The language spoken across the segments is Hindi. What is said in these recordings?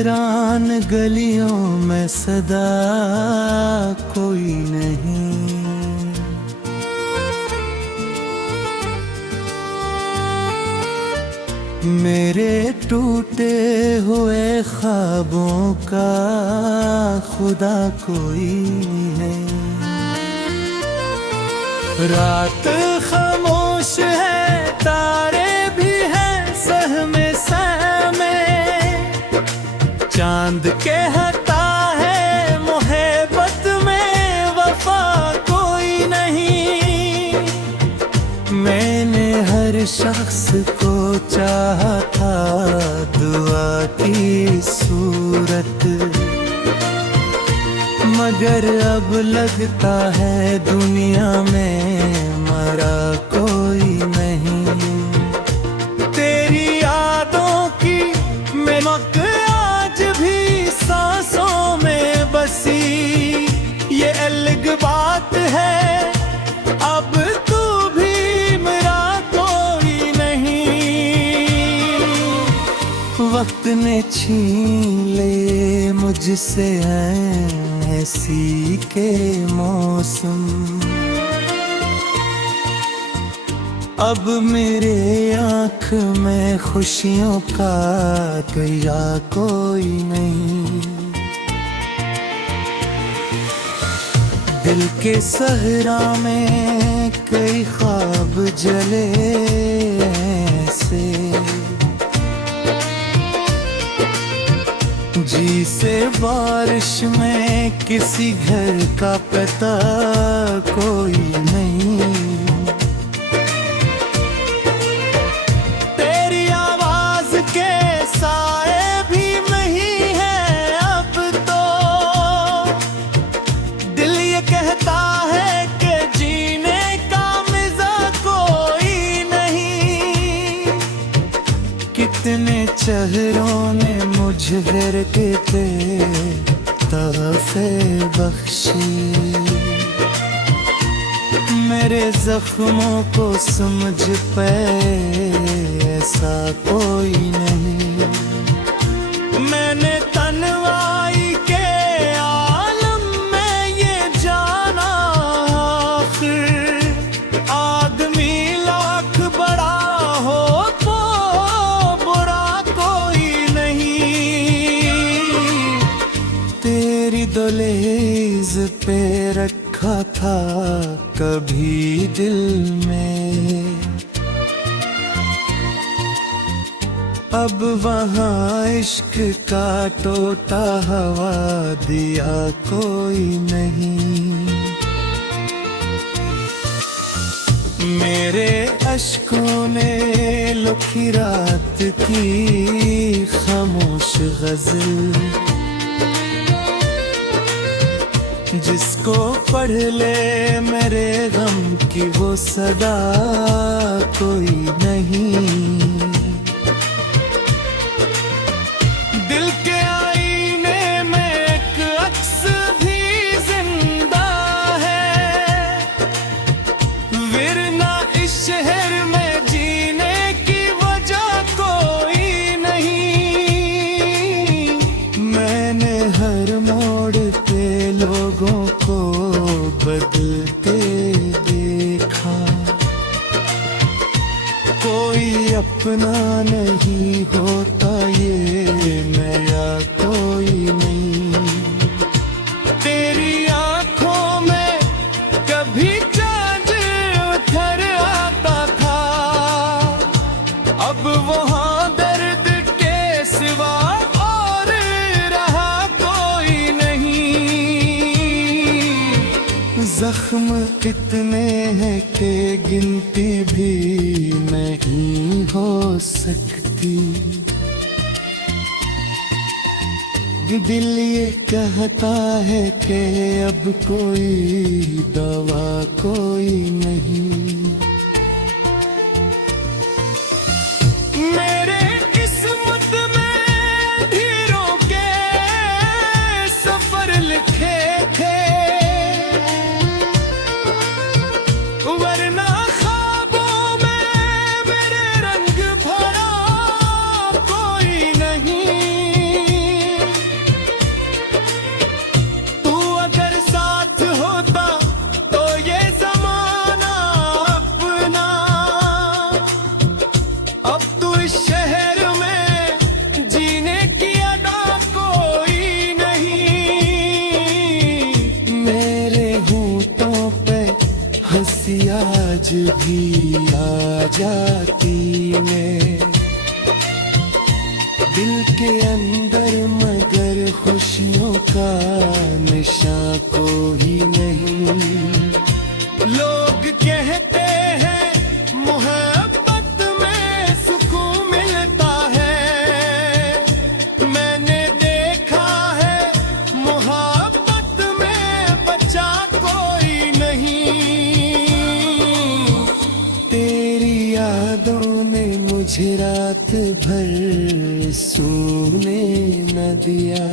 वीरान गलियों में सदा कोई नहीं। मेरे टूटे हुए ख्वाबों का खुदा कोई नहीं। रात खामोश है, तारे भी हैं सहमे सहमे, चांद कहता है मोहब्बत में वफा कोई नहीं। मैंने हर शख्स को चाहा था दुआ की सूरत, मगर अब लगता है दुनिया में मरा कोई नहीं। तेरी यादों की महक आज भी सांसों में बसी, ये अलग बात है अब तू भी मेरा कोई नहीं। वक्त ने छीन ले मुझसे ऐसी के मौसम, अब मेरे आँख में खुशियों का गया कोई नहीं। दिल के सहरा में कई ख्वाब जले ऐसे, जी से बारिश में किसी घर का पता कोई नहीं। तेरी आवाज के साए भी नहीं है अब तो, दिल ये कहता है कि जीने का मजा कोई नहीं। कितने चेहरों ने मुझ घर के तहफे बख्शी, मेरे जख्मों को समझ पे ऐसा कोई नहीं। मैंने तन्वाई के आलम में ये जाना, आखिर आदमी लाख बड़ा हो तो बुरा कोई नहीं। तेरी दहलीज पे रखा था कभी दिल में, अब वहाँ इश्क का टोटा हवा दिया कोई नहीं। मेरे अश्कों ने लुकी रात की खामोश गजल, जिसको पढ़ ले मेरे गम की वो सदा कोई नहीं। दिल के आईने में एक अक्स भी जिंदा है, वरना इस शहर में जीने की वजह कोई नहीं। मैंने हर मोड़ पे लोगों को बदलते देखा, कोई अपना नहीं होता ये नया कोई नहीं। तेरी आंखों में कभी चांद उतर आता था, अब वहाँ दर्द के सिवा और रहा कोई नहीं। जख्म कितने हैं कि गिनती भी नहीं हो सकती। दिल ये कहता है कि अब कोई दवा कोई नहीं। मेरे किस्मत में हीरों के सफर लिखे थे, वरना ख्वाबों में मेरे रंग भरा कोई नहीं। का निशान कोई नहीं। लोग कहते हैं मोहब्बत में सुकून मिलता है, मैंने देखा है मोहब्बत में बचा कोई नहीं। तेरी यादों ने मुझे रात भर सोने न दिया,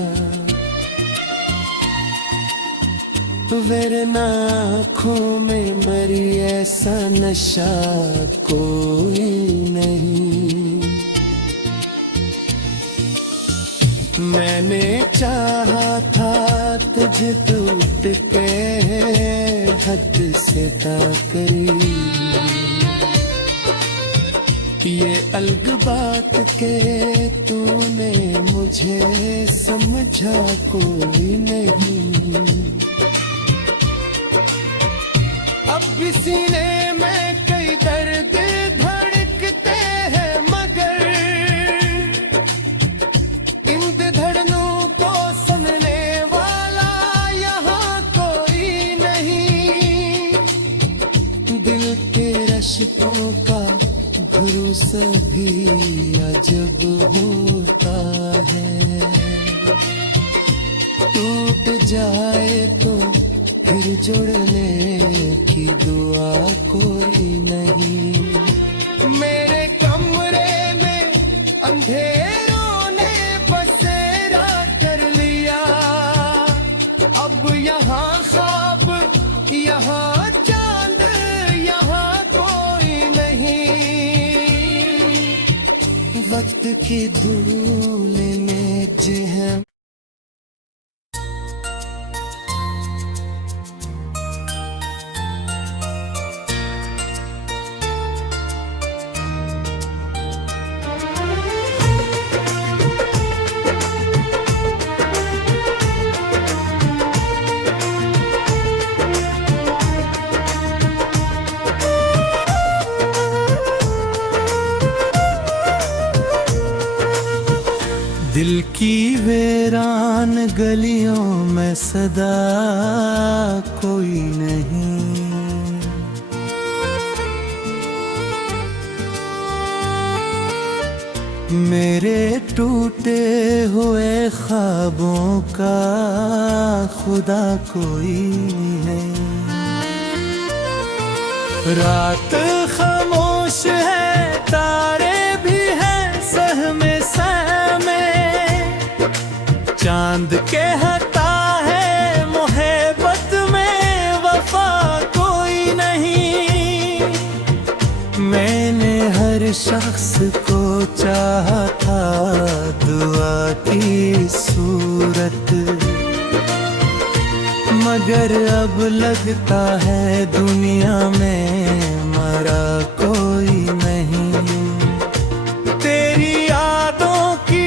वरना आँखों में मरी ऐसा नशा कोई नहीं। मैंने चाहा था तुझे टूट के हद से करी, ये अलग बात के तूने मुझे समझा कोई नहीं। अब भी सीने में कई दर्द धड़कते हैं, मगर इन धड़कनों को सुनने वाला यहाँ कोई नहीं। दिल के रश्कों का भरोसा भी अजब होता है, टूट जाए तो फिर जोड़ने की दुआ कोई नहीं। मेरे कमरे में अंधेरों ने बसेरा कर लिया, अब यहाँ ख्वाब यहाँ चांद यहाँ कोई नहीं। वक्त की धूल ने जहम दिल की वीरान गलियों में सदा कोई नहीं। मेरे टूटे हुए ख्वाबों का खुदा कोई नहीं। रात खामोश है, तारे भी हैं सहमे सहमे, चांद कहता है मोहब्बत में वफा कोई नहीं। मैंने हर शख्स को चाहा था दुआ की सूरत, मगर अब लगता है दुनिया में मरा कोई नहीं। तेरी यादों की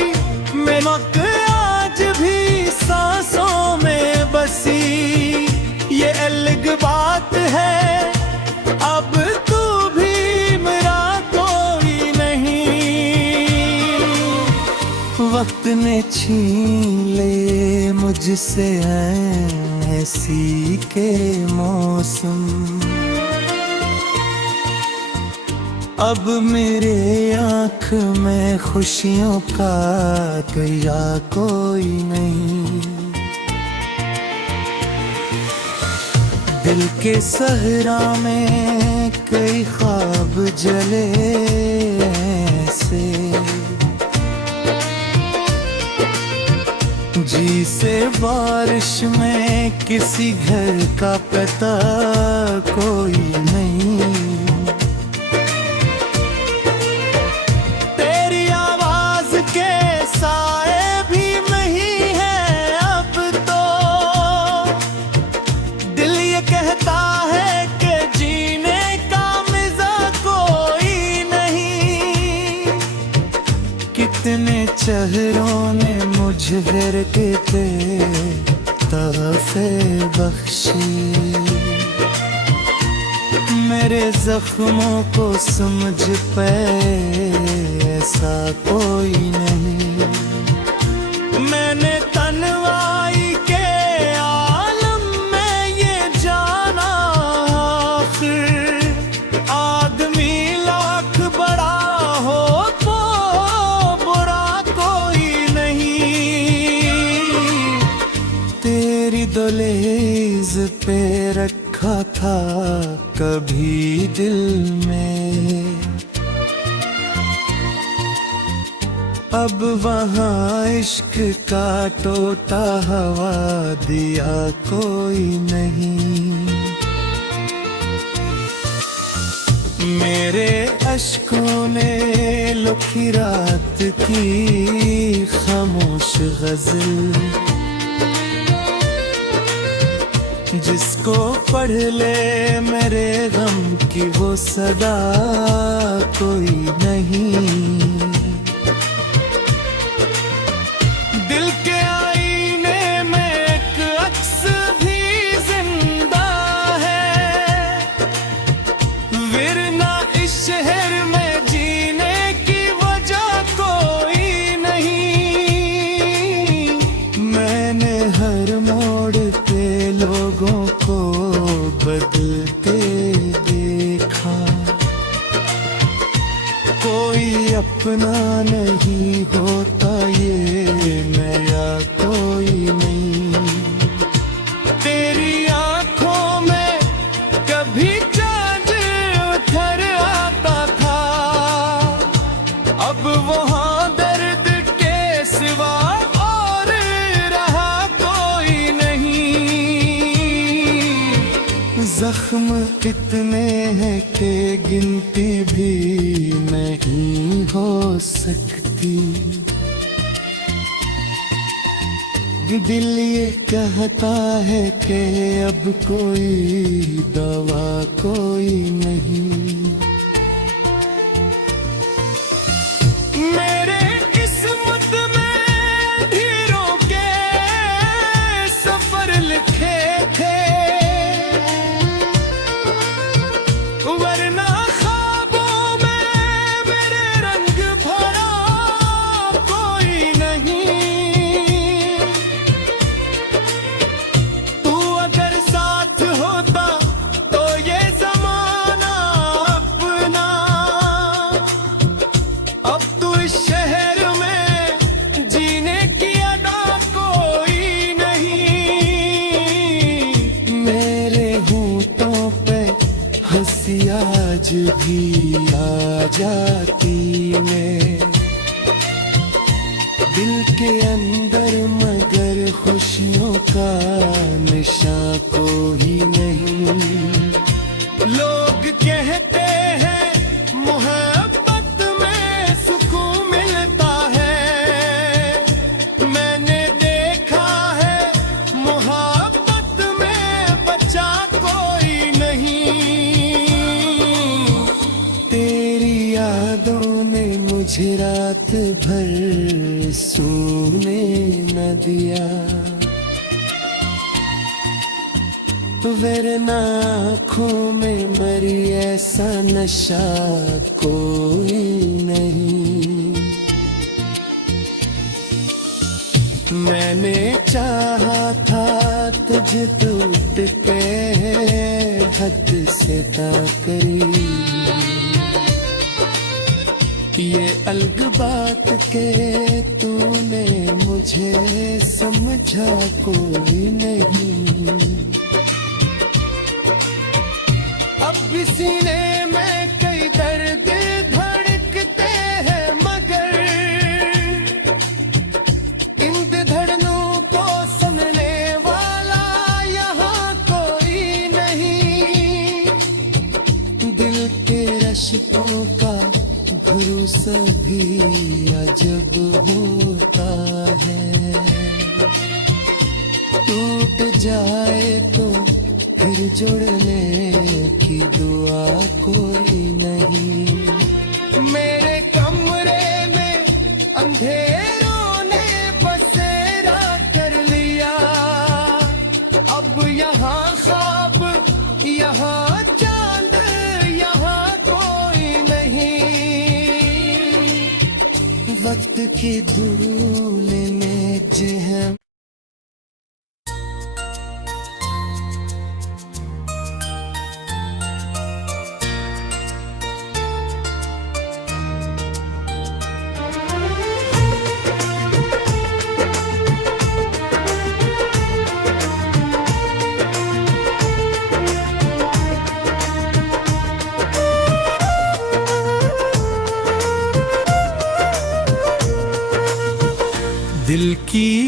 महक आज भी सांसों में बसी, ये अलग बात है अब तू भी मेरा कोई नहीं। वक्त ने छीन ले मुझसे ऐसी के मौसम, अब मेरे आँख में खुशियों का गया कोई नहीं। दिल के सहरा में कई ख्वाब जले ऐसे, जी से बारिश में किसी घर का पता कोई नहीं। तेरी आवाज के साए भी नहीं है अब तो, दिल ये कहता है कि जीने का मजा कोई नहीं। कितने चेहरों ने मुझ घर के तहफे बख्शी, मेरे जख्मों को समझ पे ऐसा कोई नहीं। मैंने तन्वाई दहलीज पे रखा था कभी दिल में, अब वहाँ इश्क का टोटा हवा दिया कोई नहीं। मेरे अश्कों ने लुकी रात की खामोश गजल, जिसको पढ़ ले मेरे गम की वो सदा कोई नहीं। दिल के आईने में एक अक्स भी जिंदा है, वरना इस शहर में जीने की वजह कोई नहीं। मैंने हर मोड़ पे लोगों को बदलते देखा, कोई अपना नहीं होता ये नया कोई नहीं। तेरी आंखों में कभी चांद उतर आता था, अब वहाँ दर्द के सिवा और रहा कोई नहीं। जख्म कितने हैं कि गिनती भी नहीं हो सकती। दिल ये कहता है कि अब कोई दवा कोई नहीं। मेरे किस्मत में हीरों के सफर लिखे थे, वरना ख्वाबों में मेरे रंग भरा कोई नहीं। तू अगर साथ होता तो ये जमाना अपना, अब तू इस शहर में जीने की अदा कोई नहीं। मेरे होठों पे हंसी आज भी आ जाती है दिल के अंदर, मगर खुशियों का निशान कोई नहीं। लोग कहते हैं मोहब्बत में सुकून मिलता है, मैंने देखा है मोहब्बत में बचा कोई नहीं। तेरी यादों ने मुझे रात भर सोने न दिया, वरना आँखों में मरी ऐसा नशा कोई नहीं। मैंने चाहा था तुझे टूट के हद से ता करी, ये अलग बात के तूने मुझे समझा कोई नहीं। अब भी सीने में कई दर्द धड़कते हैं, मगर इन धड़कनों को सुनने वाला यहाँ कोई नहीं। दिल के रश्कों का भरोसा भी अजब होता है, टूट जाए तो फिर जुड़ने की दुआ कोई नहीं। मेरे कमरे में अंधेरों ने बसेरा कर लिया, अब यहाँ ख्वाब यहाँ चांद यहाँ कोई नहीं। वक्त की धूल में जहम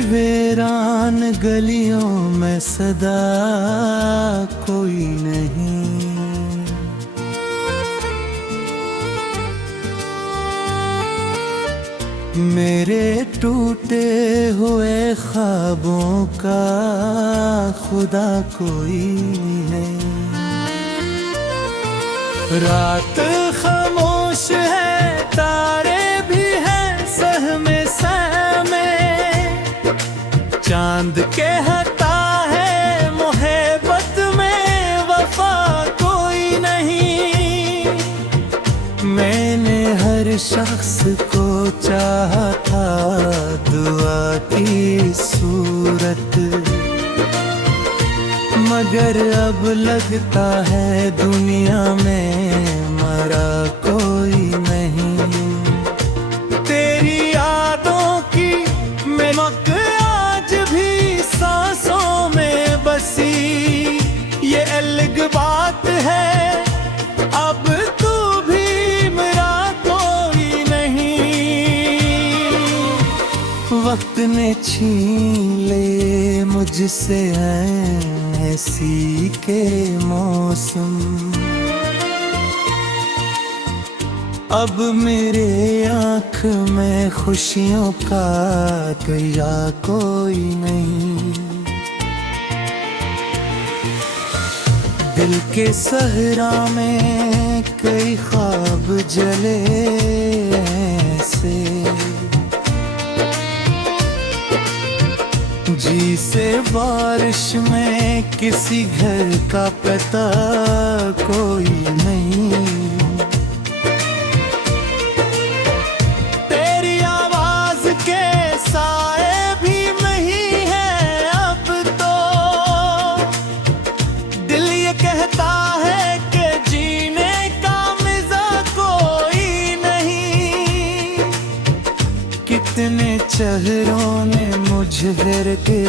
वीरान गलियों में सदा कोई नहीं। मेरे टूटे हुए ख्वाबों का खुदा कोई नहीं। रात खामोश है, तारे भी हैं सहमे सहमे, चांद कहता है मोहब्बत में वफा कोई नहीं। मैंने हर शख्स को चाहा था दुआ की सूरत, मगर अब लगता है दुनिया में मरा कोई नहीं। तेरी यादों की महक आज भी सांसों में बसी, ये अलग बात है अब तू भी मेरा कोई नहीं। वक्त ने छीन ले मुझसे ऐसी के मौसम, अब मेरे आँख में खुशियों का गया कोई नहीं। दिल के सहरा में कई ख्वाब जले ऐसे, जी से बारिश में किसी घर का पता कोई नहीं। तेरी आवाज के साए भी नहीं है अब तो, दिल ये कहता है कि जीने का मजा कोई नहीं। कितने चेहरों ने मुझे घर के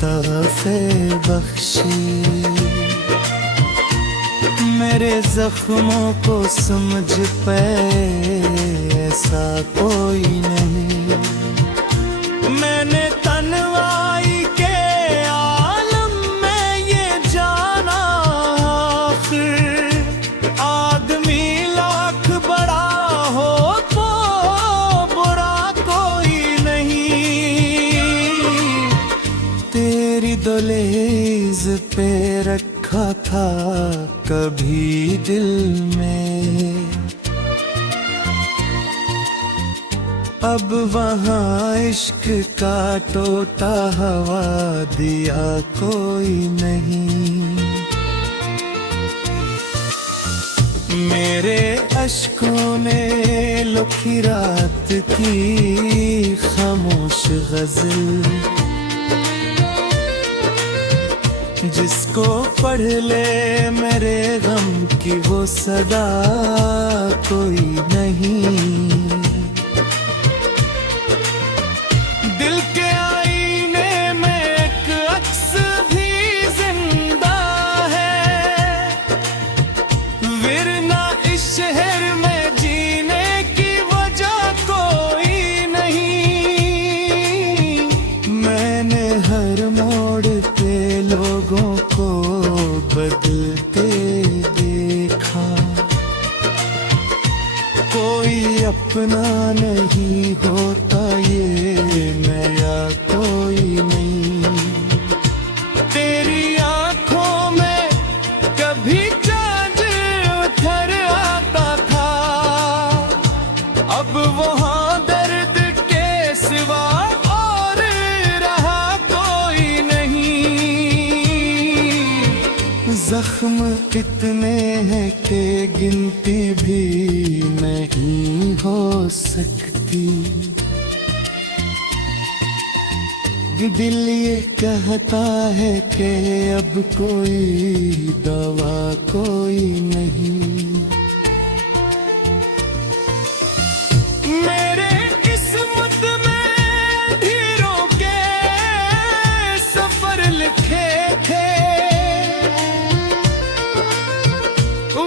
तहफे बख्शी, मेरे जख्मों को समझ पे ऐसा कोई नहीं। मैंने तन्वाई के आलम में ये जाना, आखिर आदमी लाख बड़ा हो तो बुरा कोई नहीं। तेरी दहलीज पे रखा था कभी दिल में, अब वहाँ इश्क का टोटा हवा दिया कोई नहीं। मेरे अश्कों ने लुकी रात की खामोश गजल, जिसको पढ़ ले मेरे गम की वो सदा कोई नहीं। दिल के आईने में एक अक्स भी जिंदा है, वरना इस शहर में जीने की वजह कोई नहीं। मैंने हर मोड़ पे लोगों को बदलते देखा, कोई अपना नहीं होता ये नया कोई नहीं। तेरी आंखों में कभी चांद उतर आता था, अब वहाँ दर्द के सिवा और रहा कोई नहीं। जख्म कितने हैं कि गिनती भी नहीं हो सकती। दिल ये कहता है कि अब कोई दवा कोई नहीं। मेरे किस्मत में ढेरों के सफर लिखे थे,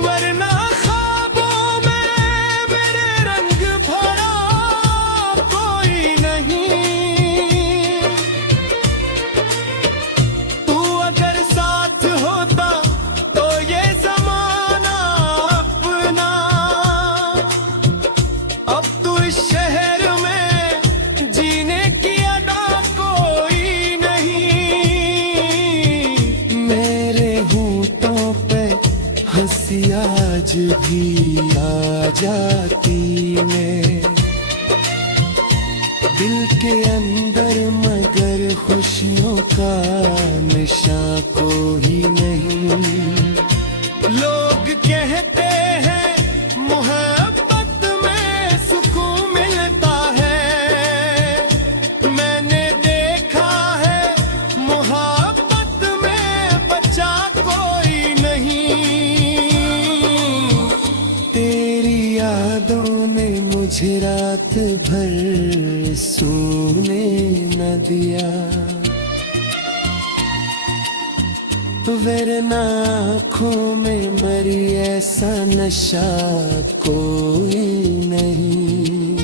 वरना ख्वाबों में मेरे रंग भरा कोई नहीं। का निशान कोई नहीं। लोग कहते हैं मोहब्बत में सुकून मिलता है, मैंने देखा है मोहब्बत में बचा कोई नहीं। तेरी यादों ने मुझे रात भर सोने न दिया, वरना आँखों में मरी ऐसा नशा कोई नहीं।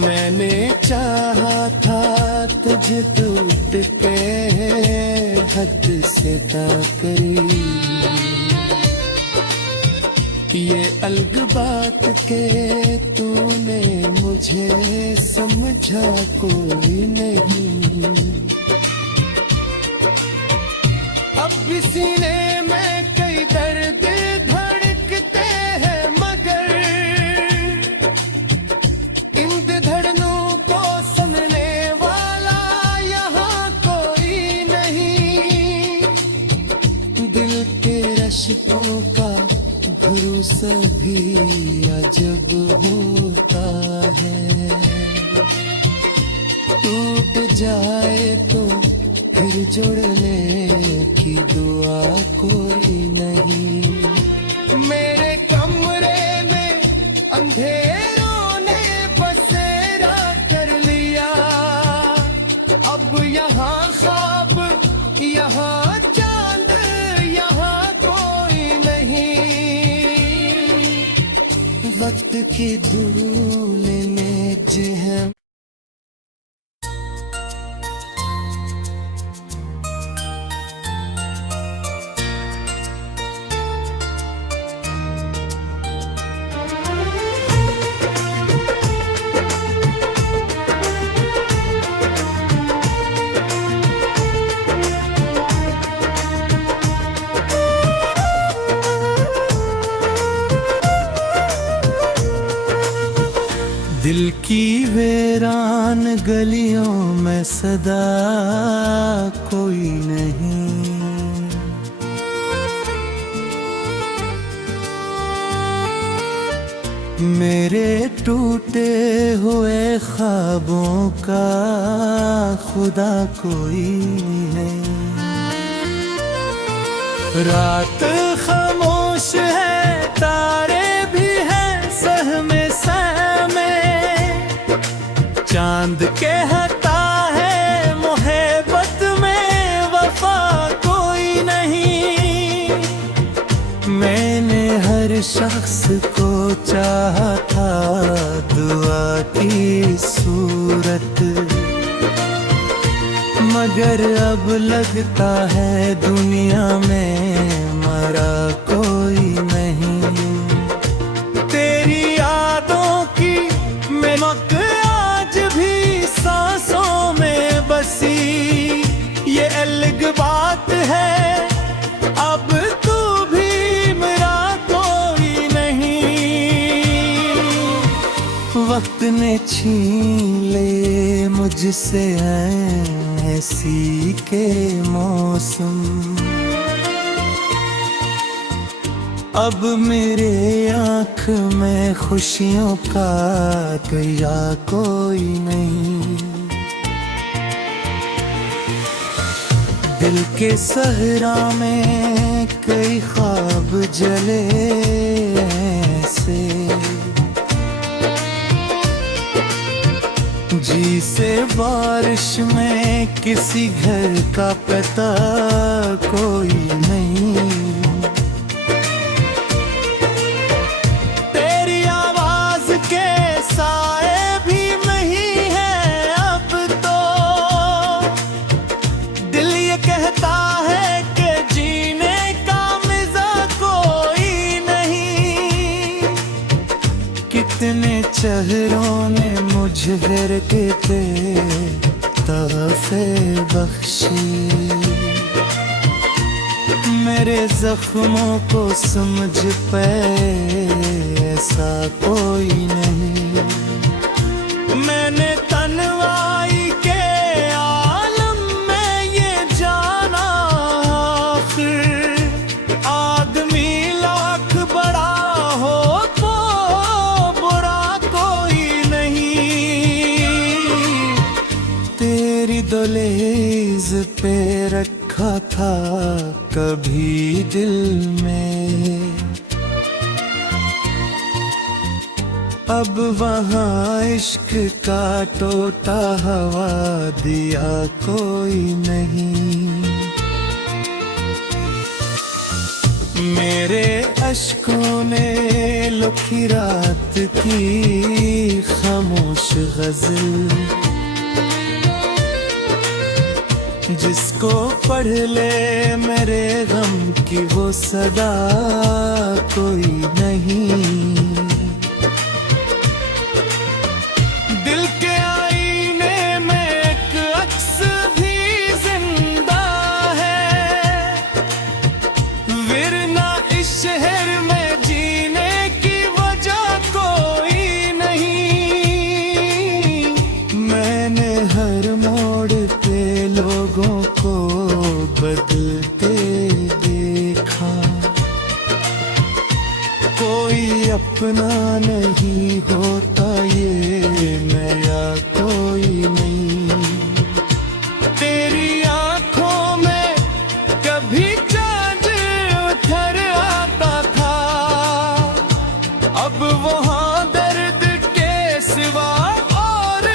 मैंने चाहा था तुझे टूट के हद से करी, ये अलग बात के तूने मुझे समझा कोई नहीं। अब भी सीने में कई दर्द धड़कते हैं, मगर इन धड़कनों को सुनने वाला यहाँ कोई नहीं। दिल के रश्कों का भरोसा भी अजब होता है, टूट जाए तो फिर जोड़ने की दुआ कोई नहीं। मेरे कमरे में अंधेरों ने बसेरा कर लिया, अब यहाँ ख्वाब यहाँ चांद यहाँ कोई नहीं। वक्त की धूल ने जहम दिल की वीरान गलियों में सदा कोई नहीं। मेरे टूटे हुए ख्वाबों का खुदा कोई नहीं। रात खामोश है, तारे भी हैं सहमे सहमे, चांद कहता है मोहब्बत में वफा कोई नहीं। मैंने हर शख्स को चाहा था दुआ की सूरत, मगर अब लगता है दुनिया में मरा कोई नहीं। तेरी यादों की महक आज भी सांसों में बसी, ये अलग बात है अब तू भी मेरा कोई नहीं। वक्त ने छीन ले मुझसे ऐसी के मौसम, अब मेरे आँख में खुशियों का गया कोई नहीं। दिल के सहरा में कई ख्वाब जले ऐसे, जी से बारिश में किसी घर का पता कोई नहीं। तेरी आवाज के साए भी नहीं है अब तो, दिल ये कहता है कि जीने का मजा कोई नहीं। कितने चेहरों ने मुझ घर के तहफे बख्शी, मेरे जख्मों को समझ पे ऐसा कोई नहीं। मैंने तन्वाई दहलीज पे रखा था कभी दिल में, अब वहाँ इश्क का टोटा हवा दिया कोई नहीं। मेरे अश्कों ने लुकी रात की खामोश गजल, जिसको पढ़ ले मेरे गम की वो सदा कोई नहीं। दिल के आईने में एक अक्स भी जिंदा है, वरना इस शहर में जीने की वजह कोई नहीं। मैंने हर मोड़ पे लोगों को बदलते देखा, कोई अपना नहीं होता ये नया कोई नहीं। तेरी आंखों में कभी चांद उतर आता था, अब वहाँ दर्द के सिवा और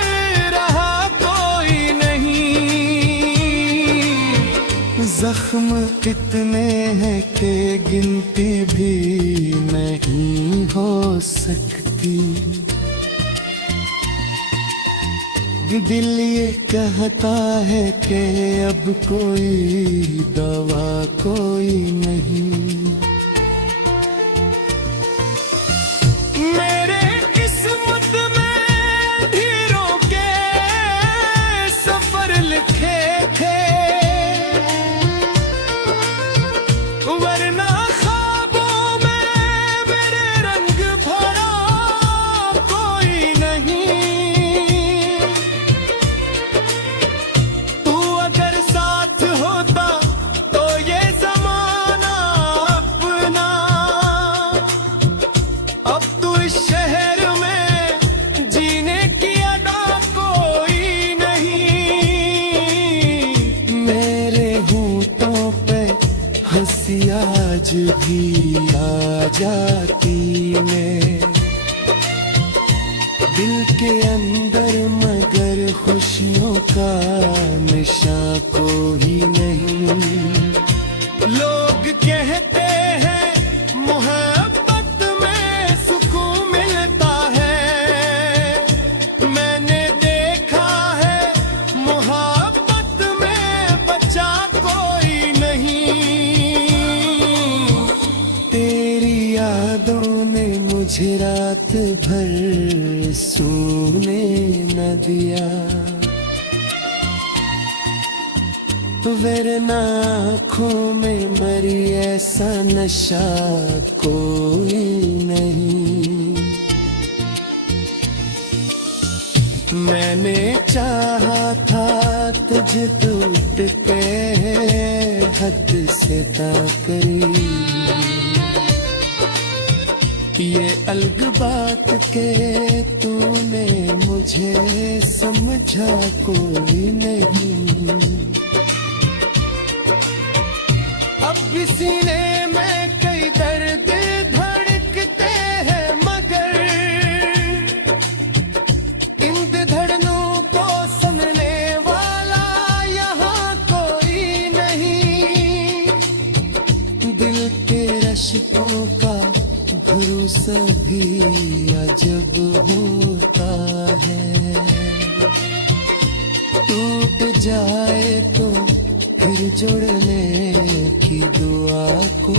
रहा कोई नहीं। जख्म कितने हैं कि गिनती भी नहीं हो सकती। दिल ये कहता है कि अब कोई दवा कोई नहीं। मेरे किस्मत में ढेरों के सफर लिखे थे, वरना ख्वाबों में मेरे रंग भरा कोई नहीं। तू अगर साथ होता तो ये जमाना अपना, अब तू इस शहर में जीने की अदा कोई नहीं। मेरे होठों पे हंसी आज भी आ जाती है, दिल के अंदर मगर खुशियों का निशान कोई नहीं। लोग कहते हैं मोहब्बत में सुकून मिलता है, मैंने देखा है मोहब्बत में बचा कोई नहीं। तेरी यादों ने मुझे रात भर सोने न दिया, वरना आँखों में मरी ऐसा नशा कोई नहीं। मैंने चाहा था तुझे टूट के हद से ताकरी, ये अलग बात के तूने मुझे समझा कोई नहीं। अब भी सीने में कई दर्द धड़कते हैं, मगर इन धड़नों को सुनने वाला यहाँ कोई नहीं। दिल के रश्कों का भरोसा भी अजब होता है, टूट जाए तो फिर जोड़ने की दुआ को